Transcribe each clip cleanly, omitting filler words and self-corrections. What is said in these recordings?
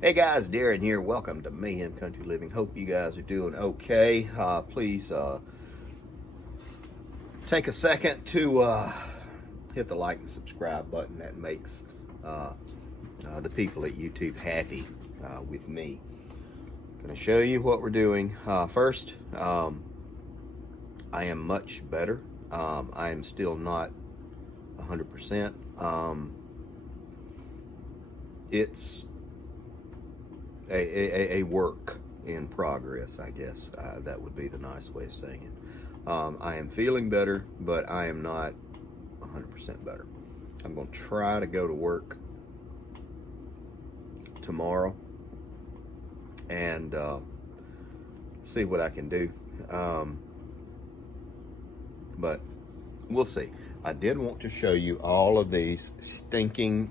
Hey guys, Darren here. Welcome to Mayhem Country Living. Hope you guys are doing okay. Please take a second to hit the like and subscribe button. That makes the people at YouTube happy with me. Going to show you what we're doing. First, I am much better. I am still not 100%. It's a work in progress, I guess. That would be the nice way of saying it. I am feeling better, but I am not 100% better. I'm going to try to go to work tomorrow and see what I can do. But we'll see. I did want to show you all of these stinking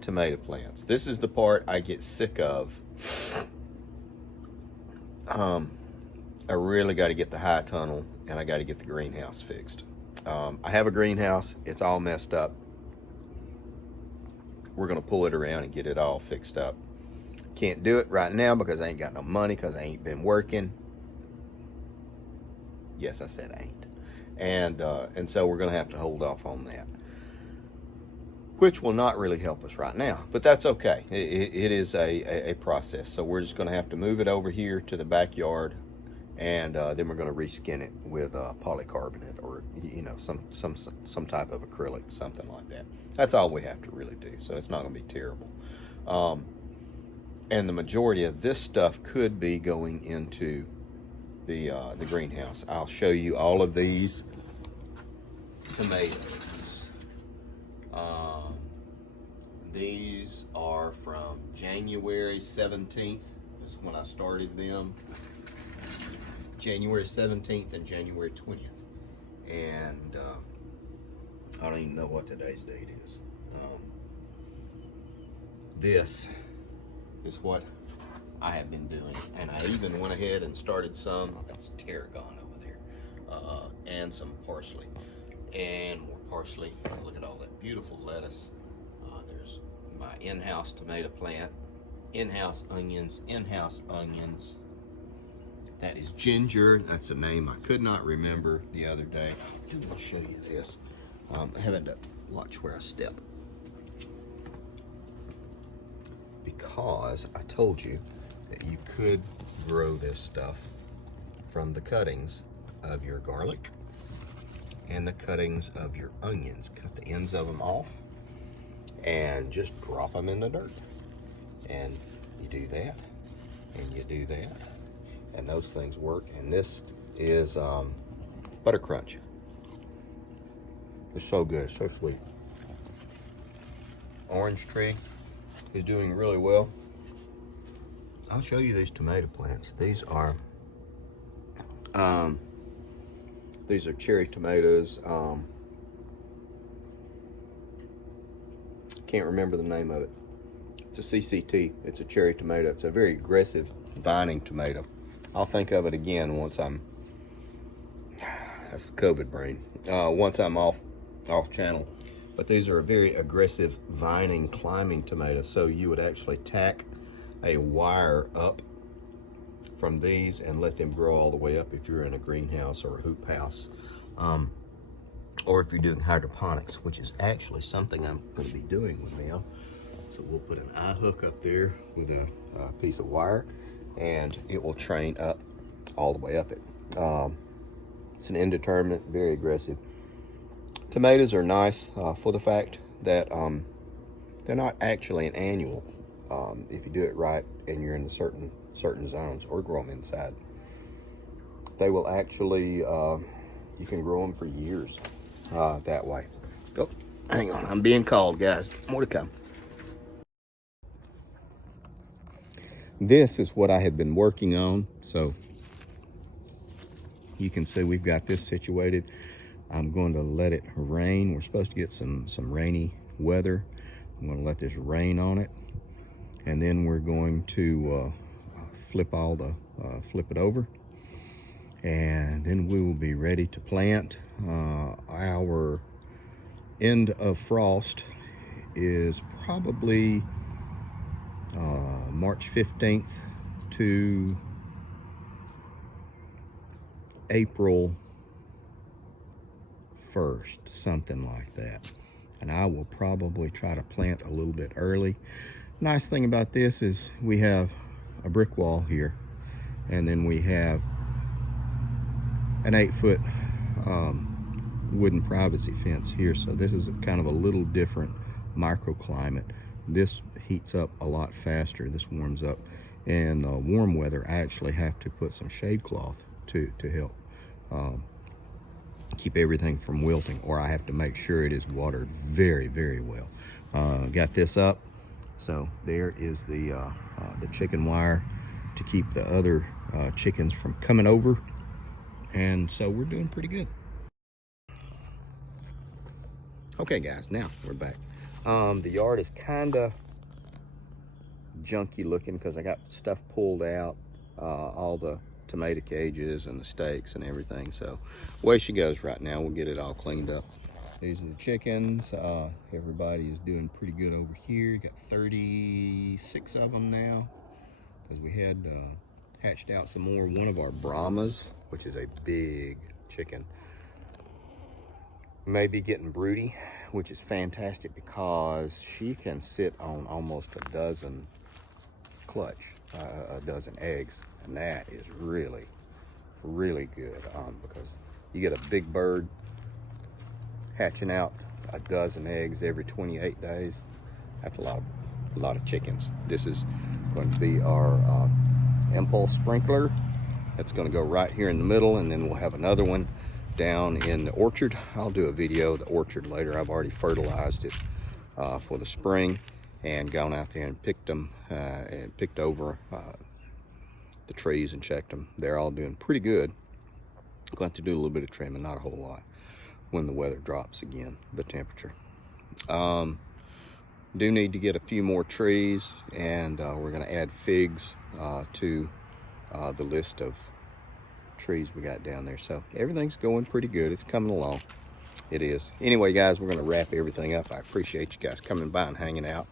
tomato plants. This is the part I get sick of. I really got to get the high tunnel and I got to get the greenhouse fixed. I have a greenhouse. It's all messed up. We're going to pull it around and get it all fixed up. Can't do it right now because I ain't got no money because I ain't been working. Yes, I said I ain't. And so we're going to have to hold off on that, which will not really help us right now, but that's okay. It is a process. So we're just going to have to move it over here to the backyard, and then we're going to reskin it with polycarbonate or some type of acrylic, something like that. That's all we have to really do. So it's not going to be terrible. And the majority of this stuff could be going into the greenhouse. I'll show you all of these tomatoes. These are from January 17th. That's when I started them. January 17th and January 20th. And I don't even know what today's date is. This is what I have been doing. And I even went ahead and started some. That's tarragon over there. And some parsley. And more parsley. Look at all that beautiful lettuce. There's my in-house tomato plant, in-house onions. That is ginger. That's a name I could not remember the other day. I do want to show you this. I haven't to watch where I step, because I told you that you could grow this stuff from the cuttings of your garlic and the cuttings of your onions. Cut the ends of them off and just drop them in the dirt. And you do that, and you do that, and those things work. And this is Butter Crunch. It's so good, it's so sweet. Orange tree is doing really well. I'll show you these tomato plants. These are cherry tomatoes. Can't remember the name of it. It's a CCT. It's a cherry tomato. It's a very aggressive vining tomato. I'll think of it again once I'm, that's the COVID brain, once I'm off channel. But these are a very aggressive vining, climbing tomato. So you would actually tack a wire up from these and let them grow all the way up if you're in a greenhouse or a hoop house. Or if you're doing hydroponics, which is actually something I'm going to be doing with them. So we'll put an eye hook up there with a piece of wire, and it will train up all the way up it. It's an indeterminate, very aggressive. Tomatoes are nice for the fact that they're not actually an annual. If you do it right and you're in the certain zones, or grow them inside, they will actually, you can grow them for years that way. Oh, hang on, I'm being called, guys. More to come. This is what I have been working on. So you can see we've got this situated. I'm going to let it rain. We're supposed to get some rainy weather. I'm going to let this rain on it, and then we're going to flip it over, and then we will be ready to plant. Our end of frost is probably March 15th to April 1st, something like that. And I will probably try to plant a little bit early. Nice thing about this is we have a brick wall here, and then we have an 8-foot wooden privacy fence here. So this is kind of a little different microclimate. This heats up a lot faster. This warms up. And warm weather, I actually have to put some shade cloth to help keep everything from wilting, or I have to make sure it is watered very, very well. Got this up. So there is the chicken wire to keep the other chickens from coming over. And so we're doing pretty good. Okay guys, now we're back. The yard is kind of junky looking because I got stuff pulled out, all the tomato cages and the stakes and everything. So away she goes right now. We'll get it all cleaned up. These are the chickens. Everybody is doing pretty good over here. Got 36 of them now because we had hatched out some more. One of our Brahmas, which is a big chicken, may be getting broody, which is fantastic because she can sit on almost a dozen clutch, a dozen eggs, and that is really, really good because you get a big bird hatching out a dozen eggs every 28 days. That's a lot of chickens. This is going to be our impulse sprinkler. That's going to go right here in the middle, and then we'll have another one down in the orchard. I'll do a video of the orchard later. I've already fertilized it for the spring and gone out there and picked them and picked over the trees and checked them. They're all doing pretty good. I'm going to do a little bit of trimming, not a whole lot, when the weather drops again, the temperature. Do need to get a few more trees, and we're going to add figs to the list of trees we got down there. So everything's going pretty good. It's coming along. It is. Anyway, guys, we're going to wrap everything up. I appreciate you guys coming by and hanging out.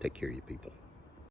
Take care of you people.